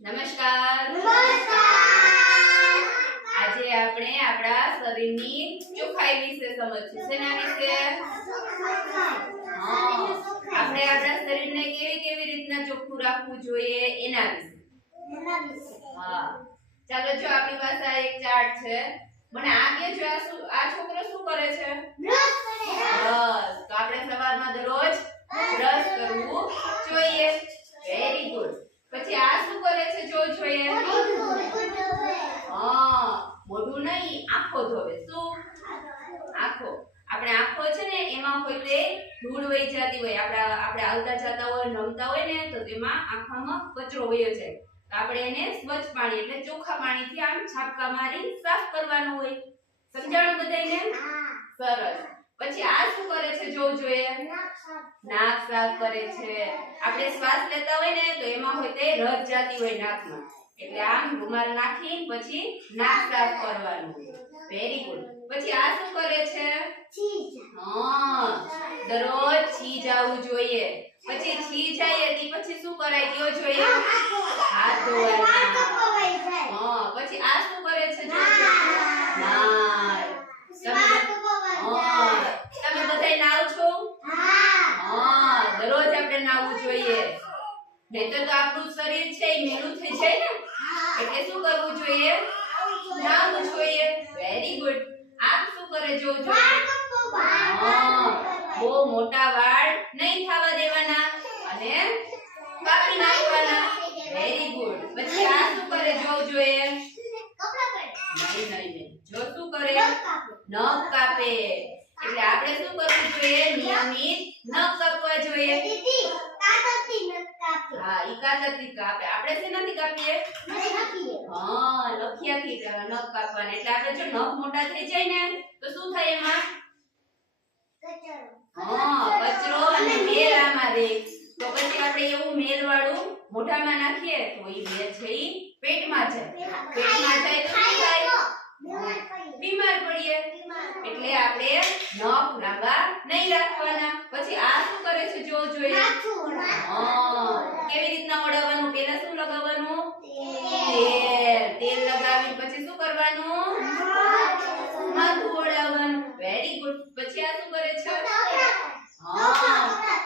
નમસ્કાર. આજે આપણે આપણા શરીરની ચોખ્ખાઈ વિશે સમજીશું. શેના વિશે? આપણે આપણા શરીરને કેવી રીતના ચોખ્ખું રાખવું જોઈએ એના વિશે. ચાલો, જો આપણી પાસે આ એક ચાર્ટ છે. મને આ કે જો આ છોકરો શું કરે છે? બસ. તો આપણે સવારમાં દરરોજ બ્રશ કરવું જોઈએ. Very good. પછી આ શું કરે છે? જોઈએ મોઢું નહીં, આંખો ધોવે. શું? આંખો. આપણે આંખો છે ને એમાં કોઈ તે ધૂળ વહી જતી હોય, આપણે આવતા જતા હોય, નમતા હોય ને તો તેમાં આંખમાં કચરો વહી જાય. તો આપણે એને સ્વચ્છ પાણી એટલે ચોખ્ખા પાણીથી આમ છાપકા મારી સાફ કરવાનું હોય. સમજાણું બધાયને? સરસ. પછી આ શું કરે છે? જોઈએ નાક સાફ કરે છે. આપણે શ્વાસ લેતા હોય ને તો એમાં હોય તે રસ જાતી હોય નાકમાં, એટલે આમ રૂમાલ નાખી પછી નાક સાફ કરવાનું. Very good. પછી આ શું કરે છે? દરરોજ છી જાવું જોઈએ. પછી છી જાય એટલે પછી શું કરાય કયો જોઈએ? હાથ ધોવાના. પછી આ શું કરે છે? તમે બધાય નાવ છો? દરરોજ આપણે નાવું જોઈએ. નહીંતર તો આપણું શરીર છે એ મેલું થઈ જાય ને. એટલે શું કરવું જોઈએ? નાવું જોઈએ. Very good. આપ શું કરે? જોઈએ બહુ મોટા વાળ નહીં થવા દેવાના અને કાપી નાખવાના. Very good. પછી આ શું કરે? જોઈએ નહીં. જો શું કરે? નખ કાપે. એટલે આપણે શું કરવું જોઈએ? નિયમિત નખ કાપવા જોઈએ. ઈ કાતરથી કાપે. આપણે શેનાથી કાપીએ? લખિયાથી નખ કાપવાના. એટલે આપણે જો નખ મોટા થઈ જાય ને તો શું થાય એમાં? કચરો અને મેલ આમાં રહે. તો પછી આપણે એવું મેલ વાળું મોઢામાં નાખીએ તો ઈ મેલ છે ઈ પેટમાં જાય. પેટમાં જાય તો શું થાય? બીમાર પડીએ. એટલે આપણે નખ લાંબા નહીં રાખવાના. પછી આ શું કરે છે? જોઈએ કેવી રીતના ઓળાવવાનું? પહેલા શું લગાવવાનું? તેલ લગાવી પછી શું કરવાનું? માથું ઓળાવવાનું. Very good. પછી આ શું કરે છે?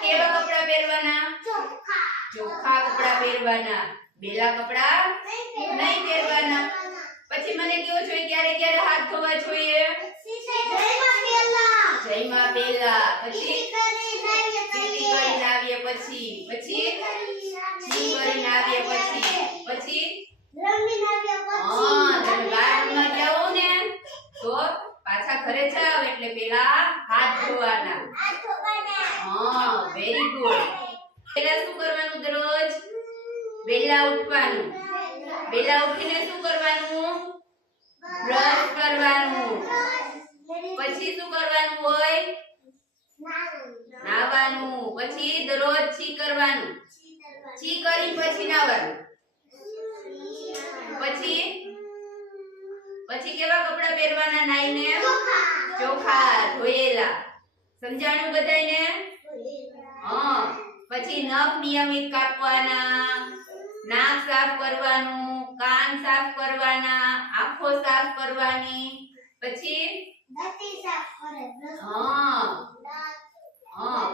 કેવા કપડા પહેરવાના? ચોખ્ખા કપડા પહેરવાના. બેલા કપડા નહીં પહેરવાના. પછી મને કેવું જોઈએ ક્યારે હાથ ધોવા જોઈએ? જયમાં પહેલા. પછી સીટી કરીને આવીએ પછી છી કરીને આવીએ પછી તમે બહારમાં જાઓ ને તો પાછા ઘરે જાવ એટલે પેલા હાથ ધોવાના. Very good. પેલા શું કરવાનું? દરરોજ વહેલા ઉઠવાનું. વહેલા ઉઠીને શું કરવાનું? બ્રશ કરવાનું. પછી શું કરવાનું હોય? નાવાનું. પછી દરરોજ છી કરવાનું. છી કરી પછી નાવાનું. પછી કેવા કપડા પહેરવાના? નાઈને ચોખ્ખા ધોયેલા. સમજાણું બધાયને? પછી નખ નિયમિત કાપવાના. નાક સાફ કરવાનું. કાન સાફ કરવાના. આંખો સાફ કરવાની. પછી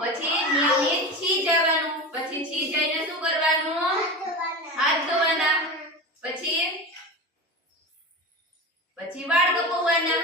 પછી નિયમિત છી જવાનું. પછી છી જઈને શું કરવાનું? હાથ ધોવાના. પછી વાળ કપાવવાના.